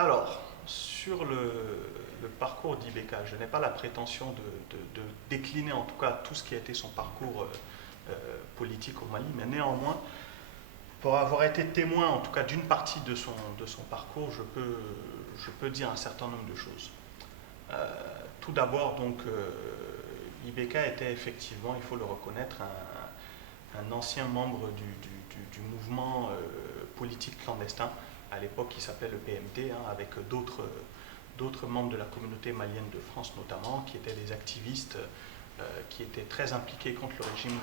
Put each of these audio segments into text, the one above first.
Alors, sur le parcours d'Ibeka, je n'ai pas la prétention de décliner en tout cas tout ce qui a été son parcours politique au Mali, mais néanmoins, pour avoir été témoin en tout cas d'une partie de son parcours, je peux dire un certain nombre de choses. Tout d'abord, donc, Ibeka était effectivement, il faut le reconnaître, un ancien membre du mouvement politique clandestin, à l'époque qui s'appelait le PMT, hein, avec d'autres membres de la communauté malienne de France notamment, qui étaient des activistes qui étaient très impliqués contre le régime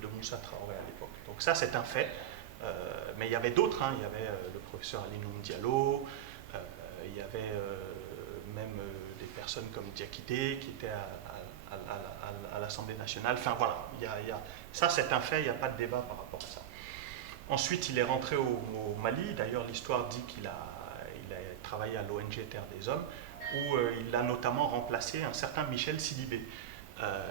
de Moussa Traoré à l'époque. Donc ça, c'est un fait. Mais il y avait d'autres, hein. Il y avait le professeur Alinoum Diallo, il y avait même des personnes comme Diakité qui étaient à l'Assemblée nationale. Enfin voilà, ça c'est un fait, il n'y a pas de débat par rapport à ça. Ensuite, il est rentré au Mali. D'ailleurs, l'histoire dit qu'il a travaillé à l'ONG Terre des Hommes, où il a notamment remplacé un certain Michel Sidibé.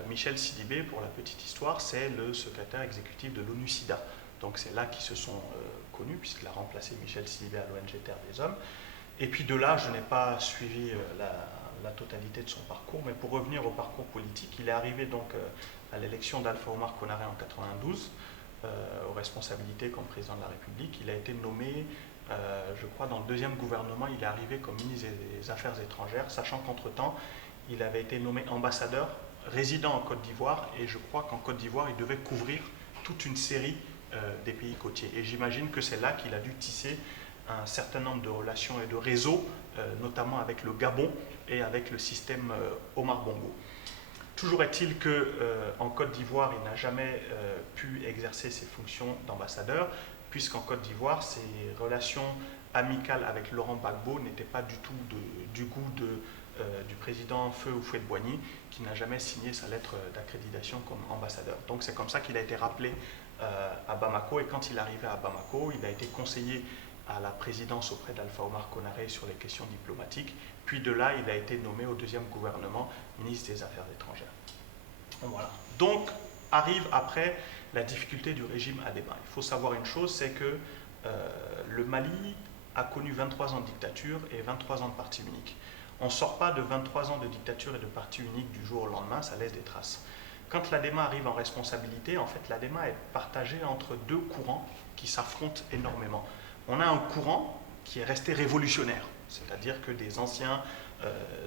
Michel Sidibé, pour la petite histoire, c'est le secrétaire exécutif de l'ONU-SIDA. Donc c'est là qu'ils se sont connus, puisqu'il a remplacé Michel Sidibé à l'ONG Terre des Hommes. Et puis de là, je n'ai pas suivi la totalité de son parcours, mais pour revenir au parcours politique, il est arrivé donc à l'élection d'Alpha Omar Konaré en 92, aux responsabilités comme président de la République. Il a été nommé, je crois, dans le deuxième gouvernement, il est arrivé comme ministre des Affaires étrangères, sachant qu'entre-temps, il avait été nommé ambassadeur résident en Côte d'Ivoire, et je crois qu'en Côte d'Ivoire, il devait couvrir toute une série des pays côtiers. Et j'imagine que c'est là qu'il a dû tisser un certain nombre de relations et de réseaux, notamment avec le Gabon et avec le système Omar Bongo. Toujours est-il qu'en Côte d'Ivoire, il n'a jamais pu exercer ses fonctions d'ambassadeur, puisqu'en Côte d'Ivoire, ses relations amicales avec Laurent Gbagbo n'étaient pas du tout du goût du président Feu Houphouët-Boigny, qui n'a jamais signé sa lettre d'accréditation comme ambassadeur. Donc c'est comme ça qu'il a été rappelé à Bamako, et quand il est arrivé à Bamako, il a été conseiller à la présidence auprès d'Alpha Omar Konaré sur les questions diplomatiques, puis de là, il a été nommé au deuxième gouvernement ministre des Affaires étrangères. Voilà. Donc, arrive après la difficulté du régime Adema. Il faut savoir une chose, c'est que le Mali a connu 23 ans de dictature et 23 ans de parti unique. On ne sort pas de 23 ans de dictature et de parti unique du jour au lendemain, ça laisse des traces. Quand l'ADEMA arrive en responsabilité, en fait, l'ADEMA est partagée entre deux courants qui s'affrontent énormément. On a un courant qui est resté révolutionnaire, c'est-à-dire que des anciens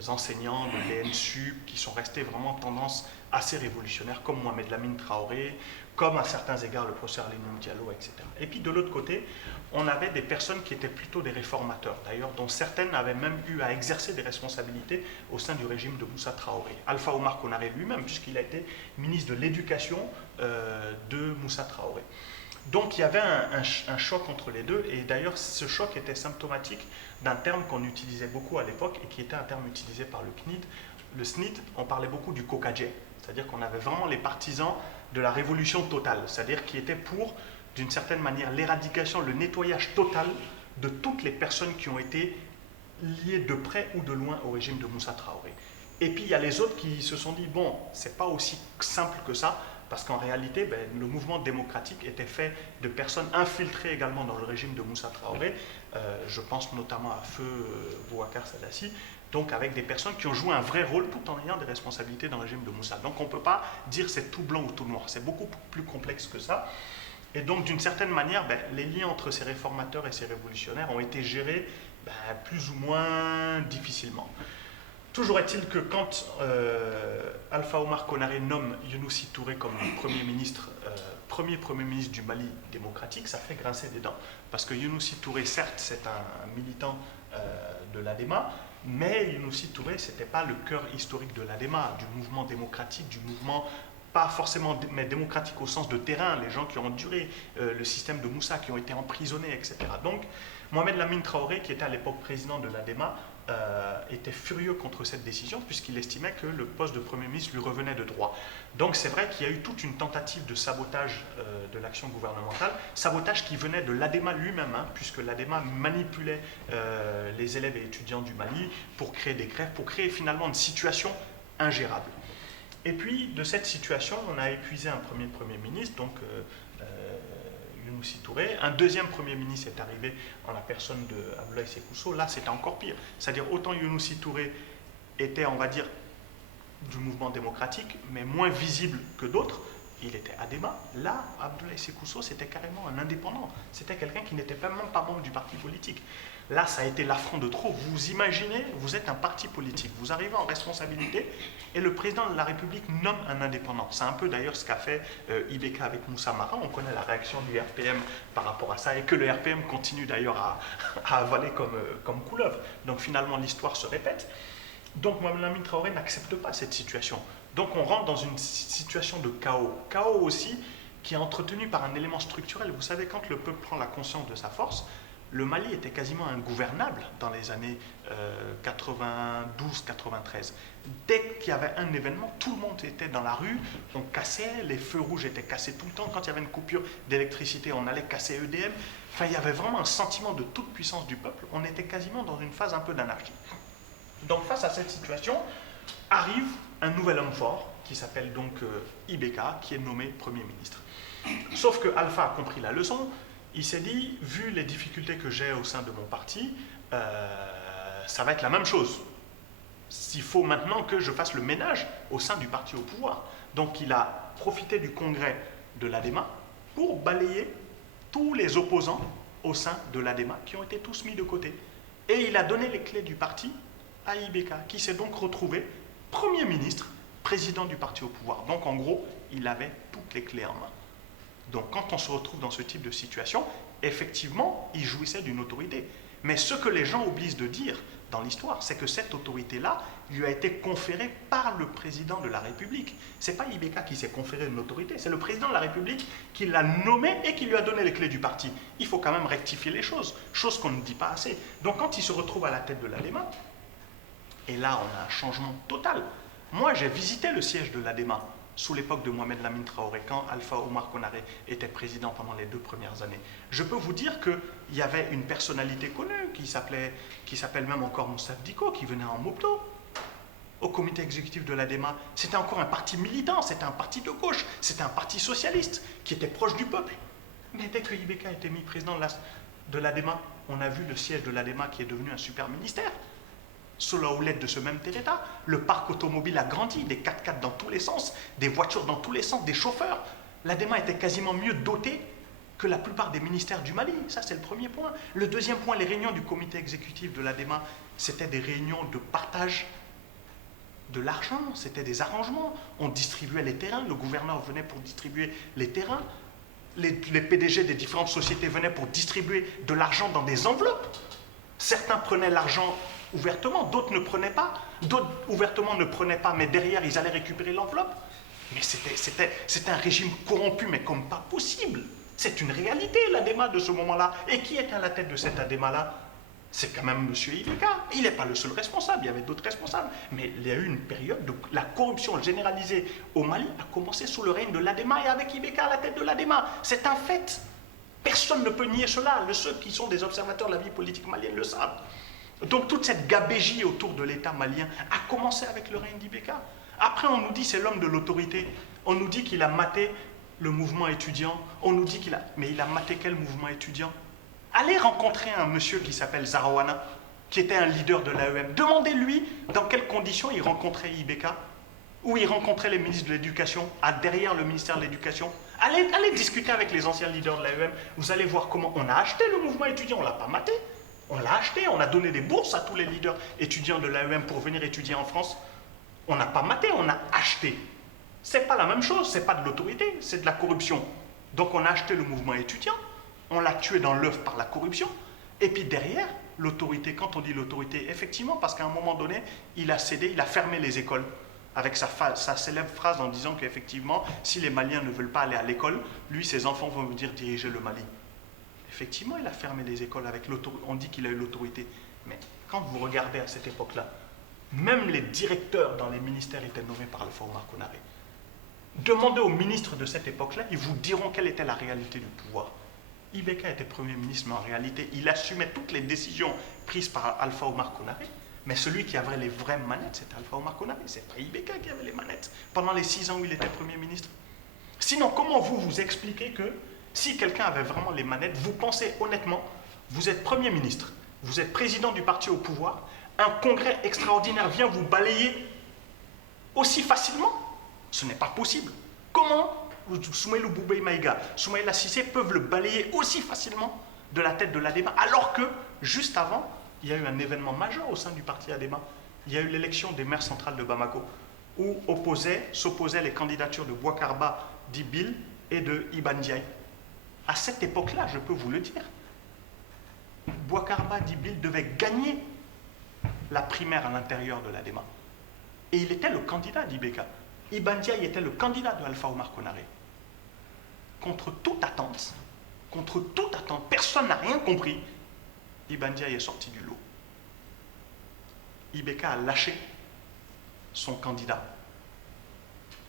enseignants de l'ENSU qui sont restés vraiment tendance assez révolutionnaire, comme Mohamed Lamine Traoré, comme à certains égards le professeur Alinoum Diallo, etc. Et puis de l'autre côté, on avait des personnes qui étaient plutôt des réformateurs, d'ailleurs, dont certaines avaient même eu à exercer des responsabilités au sein du régime de Moussa Traoré. Alpha Omar Konaré lui-même, puisqu'il a été ministre de l'Éducation de Moussa Traoré. Donc il y avait un choc entre les deux, et d'ailleurs ce choc était symptomatique d'un terme qu'on utilisait beaucoup à l'époque et qui était un terme utilisé par le CNID. Le SNID, on parlait beaucoup du Kokadje, c'est-à-dire qu'on avait vraiment les partisans de la révolution totale, c'est-à-dire qui étaient pour, d'une certaine manière, l'éradication, le nettoyage total de toutes les personnes qui ont été liées de près ou de loin au régime de Moussa Traoré. Et puis il y a les autres qui se sont dit, bon, c'est pas aussi simple que ça, parce qu'en réalité, le mouvement démocratique était fait de personnes infiltrées également dans le régime de Moussa Traoré. Je pense notamment à Feu Boubacar Sadassi, donc avec des personnes qui ont joué un vrai rôle tout en ayant des responsabilités dans le régime de Moussa. Donc on ne peut pas dire c'est tout blanc ou tout noir, c'est beaucoup plus complexe que ça. Et donc d'une certaine manière, les liens entre ces réformateurs et ces révolutionnaires ont été gérés plus ou moins difficilement. Toujours est-il que quand Alpha Omar Konaré nomme Younousi Touré comme premier Premier ministre du Mali démocratique, ça fait grincer des dents. Parce que Younousi Touré, certes, c'est un militant de l'ADEMA, mais Younousi Touré, ce n'était pas le cœur historique de l'ADEMA, du mouvement démocratique, du mouvement pas forcément mais démocratique au sens de terrain, les gens qui ont enduré le système de Moussa, qui ont été emprisonnés, etc. Donc, Mohamed Lamine Traoré, qui était à l'époque président de l'ADEMA, était furieux contre cette décision puisqu'il estimait que le poste de Premier ministre lui revenait de droit. Donc c'est vrai qu'il y a eu toute une tentative de sabotage de l'action gouvernementale, sabotage qui venait de l'ADEMA lui-même, puisque l'ADEMA manipulait les élèves et étudiants du Mali pour créer des grèves, pour créer finalement une situation ingérable. Et puis de cette situation, on a épuisé un Premier ministre, donc Younousi Touré. Un deuxième Premier ministre est arrivé en la personne de Abdoulaye Sékou Sow. Là, c'était encore pire. C'est-à-dire, autant Younousi Touré était, on va dire, du mouvement démocratique, mais moins visible que d'autres. Il était Adema. Là, Abdoulaye Sékou Sow, c'était carrément un indépendant. C'était quelqu'un qui n'était même pas membre du parti politique. Là, ça a été l'affront de trop. Vous imaginez, vous êtes un parti politique, vous arrivez en responsabilité et le président de la République nomme un indépendant. C'est un peu d'ailleurs ce qu'a fait IBK avec Moussa Mara. On connaît la réaction du RPM par rapport à ça et que le RPM continue d'ailleurs à avaler comme couleuvre. Donc finalement, l'histoire se répète. Donc Mohamed Lamine Traoré n'accepte pas cette situation. Donc on rentre dans une situation de chaos. Chaos aussi qui est entretenu par un élément structurel. Vous savez, quand le peuple prend la conscience de sa force, le Mali était quasiment ingouvernable dans les années 92-93. Dès qu'il y avait un événement, tout le monde était dans la rue, on cassait, les feux rouges étaient cassés tout le temps. Quand il y avait une coupure d'électricité, on allait casser EDM. Enfin, il y avait vraiment un sentiment de toute puissance du peuple. On était quasiment dans une phase un peu d'anarchie. Donc face à cette situation, arrive un nouvel homme fort qui s'appelle donc IBK, qui est nommé Premier ministre. Sauf que Alpha a compris la leçon. Il s'est dit, vu les difficultés que j'ai au sein de mon parti, ça va être la même chose. Il faut maintenant que je fasse le ménage au sein du parti au pouvoir. Donc il a profité du congrès de l'ADEMA pour balayer tous les opposants au sein de l'ADEMA qui ont été tous mis de côté. Et il a donné les clés du parti à IBK, qui s'est donc retrouvé Premier ministre, président du parti au pouvoir. Donc en gros, il avait toutes les clés en main. Donc quand on se retrouve dans ce type de situation, effectivement, il jouissait d'une autorité. Mais ce que les gens oublient de dire dans l'histoire, c'est que cette autorité-là lui a été conférée par le président de la République. Ce n'est pas IBK qui s'est conféré une autorité, c'est le président de la République qui l'a nommé et qui lui a donné les clés du parti. Il faut quand même rectifier les choses, chose qu'on ne dit pas assez. Donc quand il se retrouve à la tête de l'ADEMA, et là on a un changement total. Moi j'ai visité le siège de l'ADEMA sous l'époque de Mohamed Lamine Traoré, quand Alpha Oumar Konaré était président pendant les 2 premières années. Je peux vous dire qu'il y avait une personnalité connue qui s'appelle même encore Moussa Diko, qui venait en moto au comité exécutif de l'ADEMA. C'était encore un parti militant, c'était un parti de gauche, c'était un parti socialiste qui était proche du peuple. Mais dès que IBK a été mis président de l'ADEMA, on a vu le siège de l'ADEMA qui est devenu un super ministère. Sous la houlette de ce même Téléta, le parc automobile a grandi, des 4x4 dans tous les sens, des voitures dans tous les sens, des chauffeurs. L'ADEMA était quasiment mieux dotée que la plupart des ministères du Mali. Ça, c'est le premier point. Le deuxième point, les réunions du comité exécutif de l'ADEMA, c'était des réunions de partage de l'argent, c'était des arrangements. On distribuait les terrains, le gouverneur venait pour distribuer les terrains. Les PDG des différentes sociétés venaient pour distribuer de l'argent dans des enveloppes. Certains prenaient l'argent ouvertement, d'autres ne prenaient pas, d'autres ouvertement ne prenaient pas, mais derrière ils allaient récupérer l'enveloppe. Mais c'était un régime corrompu, mais comme pas possible. C'est une réalité, l'ADEMA de ce moment-là. Et qui était à la tête de cette ADEMA-là? C'est quand même M. IBK. Il n'est pas le seul responsable, il y avait d'autres responsables. Mais il y a eu une période de la corruption généralisée au Mali a commencé sous le règne de l'ADEMA et avec IBK à la tête de l'ADEMA. C'est un fait. Personne ne peut nier cela. Ceux qui sont des observateurs de la vie politique malienne le savent. Donc toute cette gabégie autour de l'État malien a commencé avec le règne d'IBK. Après, on nous dit c'est l'homme de l'autorité. On nous dit qu'il a maté le mouvement étudiant. On nous dit qu'il a... Mais il a maté quel mouvement étudiant? Allez rencontrer un monsieur qui s'appelle Zarawana, qui était un leader de l'AEM. Demandez-lui dans quelles conditions il rencontrait IBK, où il rencontrait les ministres de l'Éducation, derrière le ministère de l'Éducation. Allez discuter avec les anciens leaders de l'AEM. Vous allez voir comment on a acheté le mouvement étudiant. On ne l'a pas maté. On l'a acheté, on a donné des bourses à tous les leaders étudiants de l'AEM pour venir étudier en France. On n'a pas maté, on a acheté. C'est pas la même chose, c'est pas de l'autorité, c'est de la corruption. Donc on a acheté le mouvement étudiant, on l'a tué dans l'œuf par la corruption, et puis derrière, l'autorité, quand on dit l'autorité, effectivement, parce qu'à un moment donné, il a cédé, il a fermé les écoles, avec sa célèbre phrase en disant qu'effectivement, si les Maliens ne veulent pas aller à l'école, lui, ses enfants vont venir diriger le Mali. Effectivement, il a fermé les écoles avec l'autorité. On dit qu'il a eu l'autorité. Mais quand vous regardez à cette époque-là, même les directeurs dans les ministères étaient nommés par Alpha Oumar Konaré. Demandez aux ministres de cette époque-là, ils vous diront quelle était la réalité du pouvoir. IBK était Premier ministre, mais en réalité, il assumait toutes les décisions prises par Alpha Oumar Konaré. Mais celui qui avait les vraies manettes, c'était Alpha Oumar Konaré. Ce n'est pas IBK qui avait les manettes pendant les 6 ans où il était Premier ministre. Sinon, comment vous expliquez que Si quelqu'un avait vraiment les manettes, vous pensez honnêtement, vous êtes Premier ministre, vous êtes président du parti au pouvoir, un congrès extraordinaire vient vous balayer aussi facilement? Ce n'est pas possible. Comment Soumaïla Boubèye Maïga, Soumaïla Cissé peuvent le balayer aussi facilement de la tête de l'ADEMA, alors que, juste avant, il y a eu un événement majeur au sein du parti ADEMA. Il y a eu l'élection des maires centrales de Bamako, où s'opposaient les candidatures de Bouakarba Djibril et de Iba Ndiaye. À cette époque-là, je peux vous le dire, Bouakarba Djibril devait gagner la primaire à l'intérieur de l'ADEMA. Et il était le candidat d'Ibeka. Iba Ndiaye était le candidat de Alpha Omar Konaré. Contre toute attente, personne n'a rien compris. Iba Ndiaye est sorti du lot. Ibeka a lâché son candidat,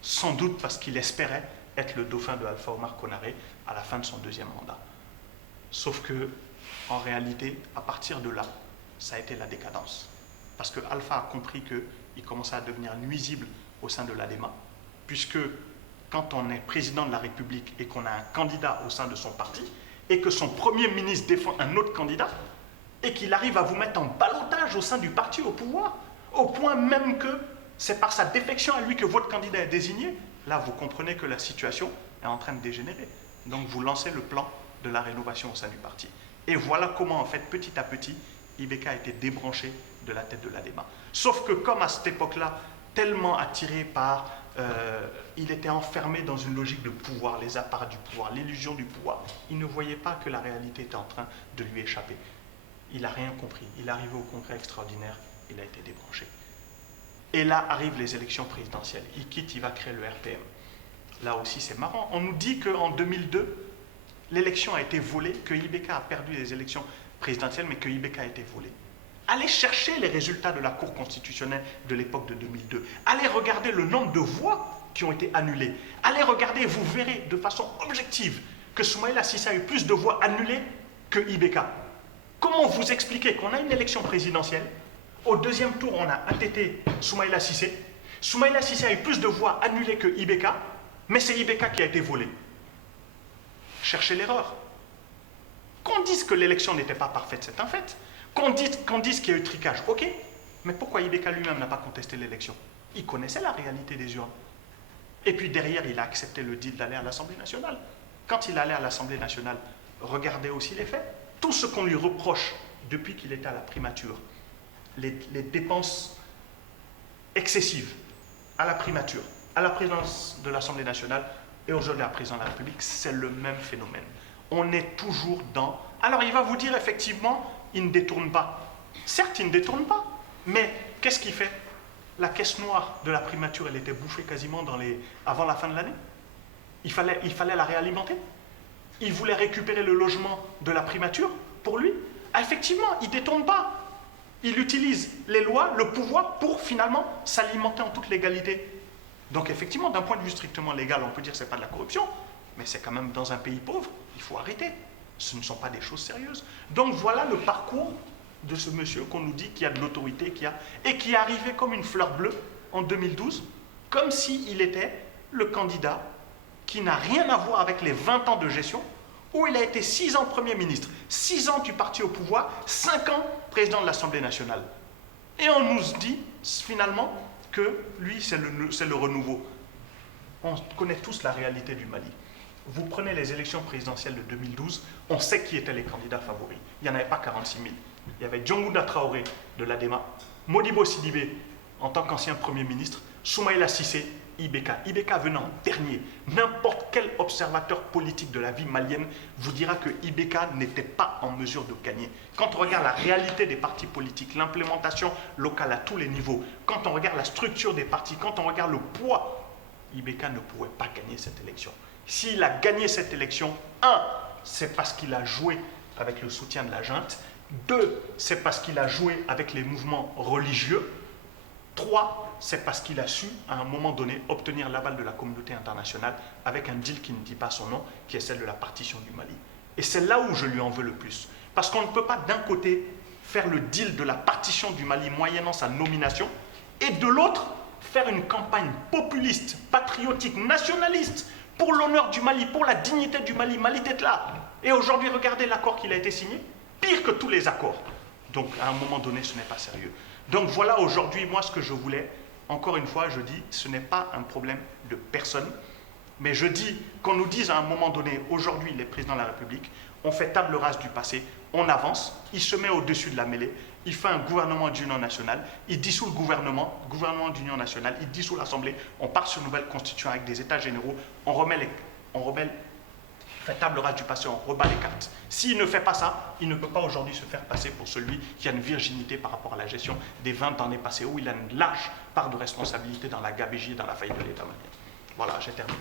sans doute parce qu'il espérait être le dauphin de Alpha Omar Konaré à la fin de son deuxième mandat. Sauf que, en réalité, à partir de là, ça a été la décadence. Parce que Alpha a compris qu'il commençait à devenir nuisible au sein de l'ADEMA, puisque quand on est président de la République et qu'on a un candidat au sein de son parti, et que son Premier ministre défend un autre candidat, et qu'il arrive à vous mettre en ballottage au sein du parti au pouvoir, au point même que c'est par sa défection à lui que votre candidat est désigné, là vous comprenez que la situation est en train de dégénérer. Donc vous lancez le plan de la rénovation au sein du parti. Et voilà comment en fait petit à petit, Ibeka a été débranché de la tête de l'ADEMA. Sauf que comme à cette époque-là, tellement attiré par... il était enfermé dans une logique de pouvoir, les appareils du pouvoir, l'illusion du pouvoir. Il ne voyait pas que la réalité était en train de lui échapper. Il n'a rien compris. Il est arrivé au congrès extraordinaire, il a été débranché. Et là arrivent les élections présidentielles. Il quitte, il va créer le RPM. Là aussi, c'est marrant. On nous dit qu'en 2002, l'élection a été volée, que Ibeka a perdu les élections présidentielles, mais que Ibeka a été volé. Allez chercher les résultats de la Cour constitutionnelle de l'époque de 2002. Allez regarder le nombre de voix qui ont été annulées. Allez regarder, vous verrez de façon objective que Soumaïla Cissé a eu plus de voix annulées que Ibeka. Comment vous expliquer qu'on a une élection présidentielle, au deuxième tour on a ATT Soumaïla Cissé, Soumaïla Cissé a eu plus de voix annulées que Ibeka, mais c'est Ibeka qui a été volé. Cherchez l'erreur. Qu'on dise que l'élection n'était pas parfaite, c'est un fait. Qu'on dise qu'il y a eu tricage, ok, mais pourquoi Ibeka lui-même n'a pas contesté l'élection? Il connaissait la réalité des urnes. Et puis derrière, il a accepté le deal d'aller à l'Assemblée nationale. Quand il allait à l'Assemblée nationale, regardez aussi les faits. Tout ce qu'on lui reproche depuis qu'il était à la primature, les dépenses excessives à la primature, à la présidence de l'Assemblée nationale et aujourd'hui à la présidence de la République, c'est le même phénomène. On est toujours dans... Alors il va vous dire effectivement, il ne détourne pas. Certes, il ne détourne pas, mais qu'est-ce qu'il fait? La caisse noire de la primature, elle était bouffée quasiment avant la fin de l'année. Il fallait la réalimenter. Il voulait récupérer le logement de la primature pour lui. Ah, effectivement, il ne détourne pas. Il utilise les lois, le pouvoir pour finalement s'alimenter en toute légalité. Donc effectivement, d'un point de vue strictement légal, on peut dire que ce n'est pas de la corruption, mais c'est quand même dans un pays pauvre, il faut arrêter. Ce ne sont pas des choses sérieuses. Donc voilà le parcours de ce monsieur qu'on nous dit qui a de l'autorité, et qui est arrivé comme une fleur bleue en 2012, comme s'il était le candidat qui n'a rien à voir avec les 20 ans de gestion, où il a été 6 ans Premier ministre, 6 ans du parti au pouvoir, 5 ans président de l'Assemblée nationale. Et on nous dit finalement que lui, c'est le renouveau. On connaît tous la réalité du Mali. Vous prenez les élections présidentielles de 2012, on sait qui étaient les candidats favoris. Il n'y en avait pas 46 000. Il y avait Djongouda Traoré de l'ADEMA, Modibo Sidibé en tant qu'ancien Premier ministre, Soumaïla Cissé, Ibeka. Ibeka venant dernier. N'importe quel observateur politique de la vie malienne vous dira que Ibeka n'était pas en mesure de gagner. Quand on regarde la réalité des partis politiques, l'implémentation locale à tous les niveaux, quand on regarde la structure des partis, quand on regarde le poids, Ibeka ne pouvait pas gagner cette élection. S'il a gagné cette élection, 1, c'est parce qu'il a joué avec le soutien de la junte. 2, c'est parce qu'il a joué avec les mouvements religieux. 3, c'est parce qu'il a su, à un moment donné, obtenir l'aval de la communauté internationale avec un deal qui ne dit pas son nom, qui est celle de la partition du Mali. Et c'est là où je lui en veux le plus. Parce qu'on ne peut pas d'un côté faire le deal de la partition du Mali moyennant sa nomination, et de l'autre, faire une campagne populiste, patriotique, nationaliste, pour l'honneur du Mali, pour la dignité du Mali. Mali était là. Et aujourd'hui, regardez l'accord qu'il a été signé, pire que tous les accords. Donc, à un moment donné, ce n'est pas sérieux. Donc, voilà aujourd'hui, moi, ce que je voulais. Encore une fois, je dis, ce n'est pas un problème de personne. Mais je dis, qu'on nous dise à un moment donné, aujourd'hui, les présidents de la République, on fait table rase du passé, on avance, il se met au-dessus de la mêlée, il fait un gouvernement d'union nationale, il dissout le gouvernement d'union nationale, il dissout l'Assemblée, on part sur une nouvelle constitution avec des états généraux, on fait table rase du passé, on rebat les cartes. S'il ne fait pas ça, il ne peut pas aujourd'hui se faire passer pour celui qui a une virginité par rapport à la gestion des 20 années passées, où il a une large part de responsabilité dans la gabegie et dans la faillite de l'État malien. Voilà, j'ai terminé.